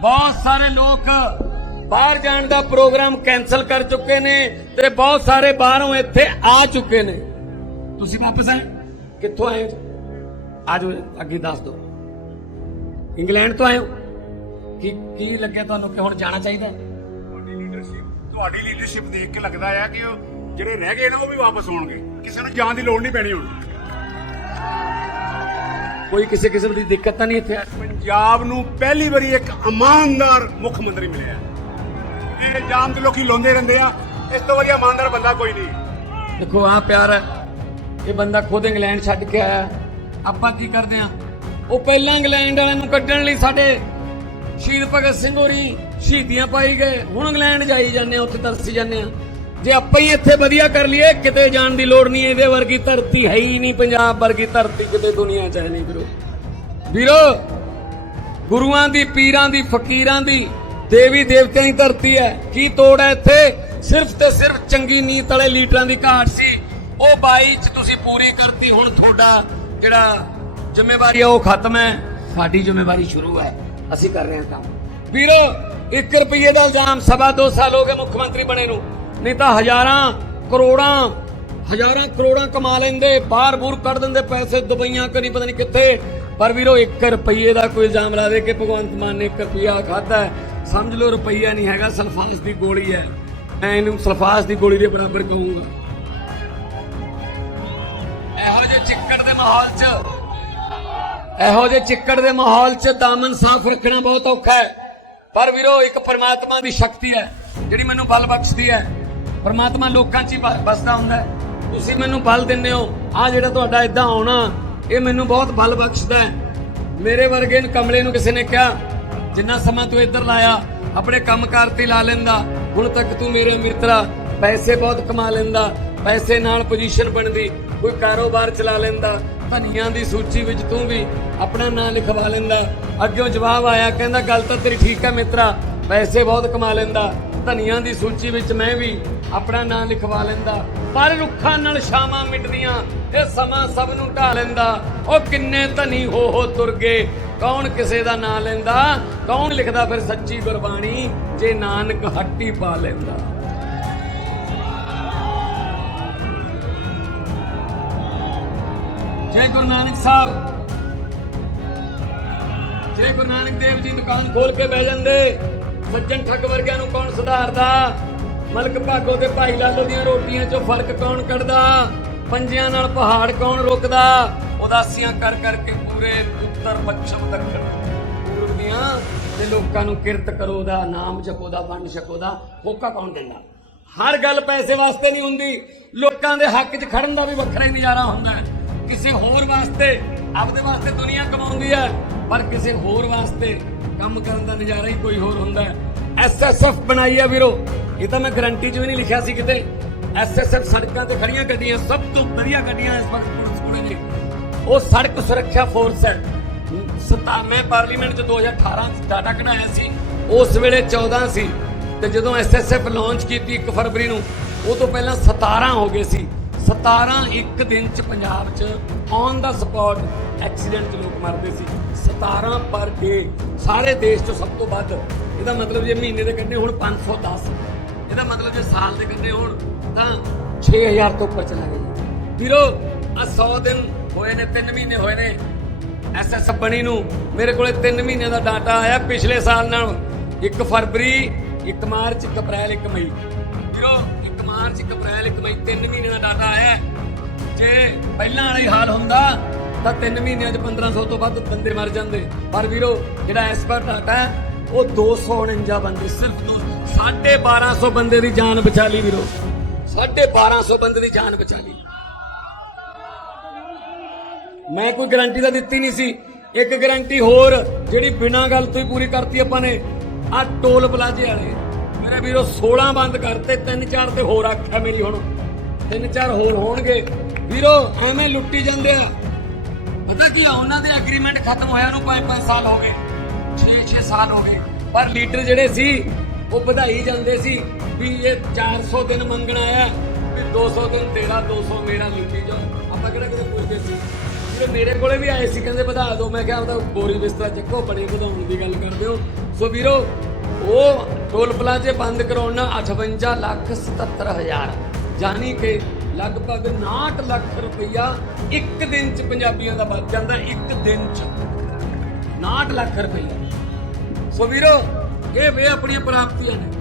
ਬਹੁਤ ਸਾਰੇ ਲੋਕ ਬਾਹਰ ਜਾਣ ਦਾ ਪ੍ਰੋਗਰਾਮ ਕੈਨਸਲ ਕਰ ਚੁੱਕੇ ਨੇ ਤੇ ਬਹੁਤ ਸਾਰੇ ਬਾਹਰੋਂ ਇੱਥੇ ਆ ਚੁੱਕੇ ਨੇ। ਤੁਸੀਂ ਵਾਪਸ ਆਏ? ਕਿੱਥੋਂ ਆਏ ਆਜੋ, ਅੱਗੇ ਦੱਸ ਦਿਓ। ਇੰਗਲੈਂਡ ਤੋਂ ਆਏ ਹੋ? ਕੀ ਕੀ ਲੱਗਿਆ ਤੁਹਾਨੂੰ ਕਿ ਹੁਣ ਜਾਣਾ ਚਾਹੀਦਾ ਤੁਹਾਡੀ ਲੀਡਰਸ਼ਿਪ ਤੁਹਾਡੀ ਲੀਡਰਸ਼ਿਪ ਦੇਖ ਕੇ ਲੱਗਦਾ ਆ ਕਿ ਜਿਹੜੇ ਰਹਿ ਗਏ ਨੇ, ਉਹ ਵੀ ਵਾਪਸ ਹੋਣਗੇ। ਕਿਸੇ ਨੂੰ ਜਾਣ ਦੀ ਲੋੜ ਨਹੀਂ ਪੈਣੀ ਹੁਣ। ਕੋਈ ਕਿਸੇ ਕਿਸਮ ਦੀ ਦਿੱਕਤ ਤਾਂ ਨਹੀਂ ਇੱਥੇ? ਪੰਜਾਬ ਨੂੰ ਪਹਿਲੀ ਵਾਰੀ ਇੱਕ ਇਮਾਨਦਾਰ ਮੁੱਖ ਮੰਤਰੀ ਮਿਲਿਆ ਇਹ ਜਾਮ ਤੇ ਲੋਕੀ ਲਾਉਂਦੇ ਰਹਿੰਦੇ ਆ। ਇਸ ਤੋਂ ਵਧੀਆ ਇਮਾਨਦਾਰ ਬੰਦਾ ਕੋਈ ਨਹੀਂ। ਦੇਖੋ ਆ ਪਿਆਰ ਹੈ। ਇਹ ਬੰਦਾ ਖੁਦ ਇੰਗਲੈਂਡ ਛੱਡ ਕੇ ਆਇਆ। ਆਪਾਂ ਕੀ ਕਰਦੇ ਆ ਉਹ ਪਹਿਲਾਂ ਇੰਗਲੈਂਡ ਵਾਲਿਆਂ ਨੂੰ ਕੱਢਣ ਲਈ ਸਾਡੇ ਸ਼ਹੀਦ ਭਗਤ ਸਿੰਘ ਹੋਰੀ ਸ਼ਹੀਦੀਆਂ ਪਾਈ ਗਏ। ਹੁਣ ਇੰਗਲੈਂਡ ਜਾਈ ਜਾਂਦੇ ਆ ਉੱਥੇ ਤਰਸੀ ਜਾਂਦੇ ਆ ਜੇ ਆਪਾਂ ਹੀ ਇੱਥੇ ਵਧੀਆ ਕਰ ਲਈਏ, ਕਿਤੇ ਜਾਣ ਦੀ ਲੋੜ ਨਹੀਂ, ਇਹਦੇ ਵਰਗੀ ਧਰਤੀ ਹੈ ਹੀ ਨਹੀਂ, ਪੰਜਾਬ ਵਰਗੀ ਧਰਤੀ ਕਿਤੇ ਦੁਨੀਆ 'ਚ ਹੈ ਨਹੀਂ ਵੀਰੋ। ਵੀਰੋ, ਗੁਰੂਆਂ ਦੀ, ਪੀਰਾਂ ਦੀ, ਫਕੀਰਾਂ ਦੀ, ਦੇਵੀ ਦੇਵਤਿਆਂ ਦੀ ਧਰਤੀ ਹੈ। ਕੀ ਤੋੜ ਹੈ ਇੱਥੇ? ਸਿਰਫ ਤੇ ਸਿਰਫ ਚੰਗੀ ਨੀਤ ਵਾਲੇ ਲੀਡਰਾਂ ਦੀ ਘਾਟ ਸੀ। ਉਹ 22 ਚ ਤੁਸੀਂ ਪੂਰੀ ਕਰਤੀ, ਹੁਣ ਤੁਹਾਡਾ ਜਿਹੜਾ ਜ਼ਿੰਮੇਵਾਰੀ ਆ, ਉਹ ਖਤਮ ਹੈ। ਸਾਡੀ ਜ਼ਿੰਮੇਵਾਰੀ ਸ਼ੁਰੂ ਹੈ। ਅਸੀਂ ਕਰ ਰਹੇ ਹਾਂ ਕੰਮ। ਵੀਰੋ 1 ਰੁਪਏ ਦਾ ਇਲਜ਼ਾਮ, ਸਵਾ ਦੋ ਸਾਲ ਹੋ ਗਏ ਮੁੱਖ ਮੰਤਰੀ ਬਣੇ ਨੂੰ। ਨਹੀਂ ਤਾਂ ਹਜ਼ਾਰਾਂ ਕਰੋੜਾਂ ਹਜ਼ਾਰਾਂ ਕਰੋੜਾਂ ਕਮਾ ਲੈਂਦੇ, ਬਾਹਰ ਬੂਰ ਕੱਢ ਦਿੰਦੇ, ਪੈਸੇ ਦੁਬਈਆਂ ਕਰੀ ਪਤਾ ਨਹੀਂ ਕਿੱਥੇ। ਪਰ ਵੀਰੋ 1 ਰੁਪਈਏ ਦਾ ਕੋਈ ਇਲਜ਼ਾਮ ਲਾ ਦੇ ਕਿ ਭਗਵੰਤ ਮਾਨ ਨੇ 1 ਰੁਪਿਆ ਖਾਦਾ ਸਮਝ ਲਓ, ਰੁਪਈਆ ਨਹੀਂ ਹੈਗਾ, ਸਲਫਾਸ ਦੀ ਗੋਲੀ ਹੈ। ਮੈਂ ਇਹਨੂੰ ਸਲਫਾਸ ਦੀ ਗੋਲੀ ਦੇ ਬਰਾਬਰ ਕਹੂੰਗਾ। ਇਹੋ ਜਿਹੇ ਚਿੱਕੜ ਦੇ ਮਾਹੌਲ 'ਚ, ਇਹੋ ਜਿਹੇ ਚਿੱਕੜ ਦੇ ਮਾਹੌਲ 'ਚ ਦਾਮਨ ਸਾਫ਼ ਰੱਖਣਾ ਬਹੁਤ ਔਖਾ ਹੈ। ਪਰ ਵੀਰੋ, ਇੱਕ ਪਰਮਾਤਮਾ ਦੀ ਸ਼ਕਤੀ ਹੈ, ਜਿਹੜੀ ਮੈਨੂੰ ਬਲ ਬਖਸ਼ਦੀ ਹੈ। ਪਰਮਾਤਮਾ ਲੋਕਾਂ 'ਚ ਹੀ ਬਸਦਾ ਹੁੰਦਾ ਤੁਸੀਂ ਮੈਨੂੰ ਬਲ ਦਿੰਦੇ ਹੋ। ਆ ਜਿਹੜਾ ਤੁਹਾਡਾ ਇਦਾਂ ਆਉਣਾ, ਇਹ ਮੈਨੂੰ ਬਹੁਤ ਬਲ ਬਖਸ਼ਦਾ ਮੇਰੇ ਵਰਗੇ ਨੂੰ ਕਮਲੇ ਨੂੰ ਕਿਸੇ ਨੇ ਕਿਹਾ, ਜਿੰਨਾ ਸਮਾਂ ਤੂੰ ਇੱਧਰ ਲਾਇਆ, ਆਪਣੇ ਕੰਮਕਾਰ ਤੇ ਲਾ ਲੈਂਦਾ। ਹੁਣ ਤੱਕ ਤੂੰ ਮੇਰੇ ਮਿੱਤਰਾ, ਪੈਸੇ ਬਹੁਤ ਕਮਾ ਲੈਂਦਾ। ਪੈਸੇ ਨਾਲ ਪੋਜੀਸ਼ਨ ਬਣਦੀ, ਕੋਈ ਕਾਰੋਬਾਰ ਚਲਾ ਲੈਂਦਾ। ਧਨੀਆਂ ਦੀ ਸੂਚੀ ਵਿੱਚ ਤੂੰ ਵੀ ਆਪਣਾ ਨਾਂ ਲਿਖਵਾ ਲੈਂਦਾ। ਅੱਗੇ ਜਵਾਬ ਆਇਆ, ਕਹਿੰਦਾ, ਗੱਲ ਤਾਂ ਤੇਰੀ ਠੀਕ ਹੈ ਮਿੱਤਰਾ, ਪੈਸੇ ਬਹੁਤ ਕਮਾ ਲੈਂਦਾ। ਧਨੀਆਂ ਦੀ ਸੂਚੀ ਵਿੱਚ ਮੈਂ ਵੀ ਆਪਣਾ ਨਾਂ ਲਿਖਵਾ ਲੈਂਦਾ। ਪਰ ਰੁੱਖਾਂ ਨਾਲ ਛਾਵਾਂ ਮਿਟਦੀਆਂ ਇਹ ਸਮਾਂ ਸਭ ਨੂੰ ਢਾ ਲੈਂਦਾ। ਉਹ ਕਿੰਨੇ ਧਨੀ ਹੋ ਹੋ ਤੁਰ ਗਏ। ਕੌਣ ਕਿਸੇ ਦਾ ਨਾਂ ਲੈਂਦਾ? ਕੌਣ ਲਿਖਦਾ ਫਿਰ ਸੱਚੀ ਗੁਰਬਾਣੀ? ਜੇ ਨਾਨਕ ਹੱਟੀ ਪਾ ਲੈਂਦਾ। ਜੈ ਗੁਰੂ ਨਾਨਕ ਸਾਹਿਬ। ਜੈ ਗੁਰੂ ਨਾਨਕ ਦੇਵ ਜੀ ਦੁਕਾਨ ਖੋਲ ਕੇ ਬਹਿ ਜਾਂਦੇ। ਸੱਜਣ ਠੱਗ ਵਰਗਿਆਂ ਨੂੰ ਕੌਣ ਸੁਧਾਰਦਾ? ਮਲਕ ਭਾਗੋ ਤੇ ਭਾਈ ਲਾਲੋ ਦੀਆਂ ਰੋਟੀਆਂ 'ਚੋਂ ਫ਼ਰਕ ਕੌਣ ਕੱਢਦਾ? ਪੰਜਿਆਂ ਨਾਲ ਪਹਾੜ ਕੌਣ ਰੁਕਦਾ? ਉਦਾਸੀਆਂ ਕਰ ਕਰਕੇ ਪੂਰੇ ਉੱਤਰ, ਪੱਛਮ, ਦੱਖਣ ਪੂਰਬ ਦੀਆਂ ਤੇ ਲੋਕਾਂ ਨੂੰ ਕਿਰਤ ਕਰੋ ਦਾ ਨਾਮ ਜਪੋ ਦਾ, ਵੰਡ ਛਕੋ ਦਾ, ਹੋਕਾ ਕੌਣ ਦਿੰਦਾ? ਹਰ ਗੱਲ ਪੈਸੇ ਵਾਸਤੇ ਨਹੀਂ ਹੁੰਦੀ। ਲੋਕਾਂ ਦੇ ਹੱਕ 'ਚ ਖੜਨ ਦਾ ਵੀ ਵੱਖਰਾ ਹੀ ਨਜ਼ਾਰਾ ਹੁੰਦਾ ਹੈ। ਕਿਸੇ ਹੋਰ ਵਾਸਤੇ ਆਪਦੇ ਵਾਸਤੇ ਦੁਨੀਆ ਕਮਾਉਂਦੀ ਹੈ, ਪਰ ਕਿਸੇ ਹੋਰ ਵਾਸਤੇ ਕੰਮ ਕਰਨ ਦਾ ਨਜ਼ਾਰਾ ਹੀ ਕੋਈ ਹੋਰ ਹੁੰਦਾ ਹੈ। ਐਸਐਸਐਫ ਬਣਾਈ ਹੈ ਵੀਰੋ। ਇਹ ਤਾਂ ਮੈਂ ਗਰੰਟੀ 'ਚ ਵੀ ਨਹੀਂ ਲਿਖਿਆ ਸੀ ਕਿਤੇ। ਐਸਐਸਐਫ ਸੜਕਾਂ ਤੇ ਖੜੀਆਂ ਗੱਡੀਆਂ, ਸਭ ਤੋਂ ਵਧੀਆ ਗੱਡੀਆਂ ਇਸ ਵਕਤ ਪੁਲਿਸ ਕੋਲੇ ਨੇ। ਉਹ ਸੜਕ ਸੁਰੱਖਿਆ ਫੋਰਸ ਹੈ। ਸਤਾ, ਮੈਂ ਪਾਰਲੀਮੈਂਟ 'ਚ 2018 'ਚ ਡਾਟਾ ਕਢਾਇਆ ਸੀ। ਉਸ ਵੇਲੇ 14 ਸੀ। ਤੇ ਜਦੋਂ ਐਸਐਸਐਫ ਲਾਂਚ ਕੀਤੀ 1 ਫਰਵਰੀ ਨੂੰ, ਉਹ ਤੋਂ ਪਹਿਲਾਂ 17 ਹੋ ਗਏ ਸੀ। 17 ਇੱਕ ਦਿਨ 'ਚ ਪੰਜਾਬ 'ਚ ਔਨ ਦਾ ਸਪੌਟ ਐਕਸੀਡੈਂਟ 'ਚ ਲੋਕ ਮਰਦੇ ਸੀ? 17 ਪਰ ਡੇ ਸਾਰੇ ਦੇਸ਼ 'ਚੋਂ ਸਭ ਤੋਂ ਵੱਧ। ਇਹਦਾ ਮਤਲਬ ਜੇ ਮਹੀਨੇ ਦੇ ਕੰਨੇ ਹੁਣ 510 ਇਹਦਾ ਮਤਲਬ ਜੇ ਸਾਲ ਦੇ ਕੰਨੇ ਹੁਣ, ਤਾਂ 6000 ਤੋਂ ਉੱਪਰ ਚਲਾ ਗਿਆ ਵੀਰੋ ਆ 100 ਦਿਨ ਹੋਏ ਨੇ 3 ਮਹੀਨੇ ਹੋਏ ਨੇ। ਐਸਐਸ ਬਣੀ ਨੂੰ ਮੇਰੇ ਕੋਲੇ 3 ਮਹੀਨਿਆਂ ਦਾ ਡਾਟਾ ਆਇਆ ਪਿਛਲੇ ਸਾਲ ਨਾਲ। 1 ਫਰਵਰੀ 1 ਮਾਰਚ 1 ਅਪ੍ਰੈਲ 1 ਮਈ। ਵੀਰੋ 1 ਮਾਰਚ 1 ਅਪ੍ਰੈਲ 1 ਮਈ 3 ਮਹੀਨੇ ਦਾ ਡਾਟਾ ਆਇਆ। ਜੇ ਪਹਿਲਾਂ ਵਾਲਾ ਹੀ ਹਾਲ ਹੁੰਦਾ, ਤਾਂ 3 ਮਹੀਨਿਆਂ 'ਚ 1500 ਤੋਂ ਵੱਧ ਬੰਦੇ ਮਰ ਜਾਂਦੇ। ਪਰ ਵੀਰੋ, ਜਿਹੜਾ ਇਸ ਵਾਰ ਡਾਟਾ ਉਹ 249 ਬੰਦੇ, ਸਿਰਫ 1250 ਬੰਦੇ ਦੀ ਜਾਨ ਬਚਾ ਲਈ ਵੀਰੋ। 1250 ਬੰਦੇ ਦੀ ਜਾਨ ਬਚਾ ਲਈ। ਮੈਂ ਕੋਈ ਗਾਰੰਟੀ ਤਾਂ ਦਿੱਤੀ ਨਹੀਂ ਸੀ। ਇੱਕ ਗਾਰੰਟੀ ਹੋਰ, ਜਿਹੜੀ ਬਿਨਾਂ ਗੱਲ ਤੋਂ ਹੀ ਪੂਰੀ ਕਰਤੀ ਆਪਾਂ ਨੇ ਆ ਟੋਲ ਪਲਾਜ਼ੇ ਵਾਲੇ। ਮੇਰੇ ਵੀਰੋ 16 ਬੰਦ ਕਰਤੇ, ਤਿੰਨ ਚਾਰ ਤੇ ਹੋਰ ਆਖਿਆ ਮੇਰੀ ਹੁਣ। ਤਿੰਨ ਚਾਰ ਹੋਰ ਹੋਣਗੇ। ਵੀਰੋ, ਐਵੇਂ ਲੁੱਟੀ ਜਾਂਦੇ ਆ। ਪਤਾ ਕੀ ਆ, ਉਹਨਾਂ ਦੇ ਐਗਰੀਮੈਂਟ ਖਤਮ ਹੋਇਆ ਨੂੰ 5-5 ਸਾਲ ਹੋ ਗਏ। 6-6 ਸਾਲ ਹੋ ਗਏ। ਪਰ ਲੀਡਰ ਜਿਹੜੇ ਸੀ, ਉਹ ਵਧਾਈ ਜਾਂਦੇ ਸੀ ਵੀ ਇਹ 400 ਦਿਨ ਮੰਗਣ ਆਇਆ ਵੀ 200 ਦਿਨ ਤੇਰਾ 200 ਮੇਰਾ ਲੁੱਟੀ ਜਾਓ। ਆਪਾਂ ਕਿਹੜਾ ਕਿਤੇ ਪੁੱਛਦੇ ਸੀ? ਜਿਹੜੇ ਮੇਰੇ ਕੋਲੇ ਵੀ ਆਏ ਸੀ, ਕਹਿੰਦੇ ਵਧਾ ਦਿਓ। ਮੈਂ ਕਿਹਾ ਉਹਦਾ ਬੋਰੀ ਬਿਸਤਰਾ ਚੱਕੋ ਬੜੇ ਵਧਾਉਣ ਦੀ ਗੱਲ ਕਰਦੇ ਹੋ। ਸੋ ਵੀਰੋ ਉਹ ਟੋਲ ਪਲਾਜ਼ੇ ਬੰਦ ਕਰਾਉਣ ਨਾਲ 58 ਲੱਖ 77 ਹਜ਼ਾਰ। ਜਾਨੀ ਕਿ ਲਗਭਗ 59 ਲੱਖ ਰੁਪਈਆ ਇੱਕ ਦਿਨ ਚ ਪੰਜਾਬੀਆਂ ਦਾ ਬਚ ਜਾਂਦਾ, ਇੱਕ ਦਿਨ ਚ। 59 ਲੱਖ ਰੁਪਈਆ। ਸੋ ਵੀਰੋ, ਇਹ ਵੇ ਆਪਣੀਆਂ ਪ੍ਰਾਪਤੀਆਂ ਨੇ।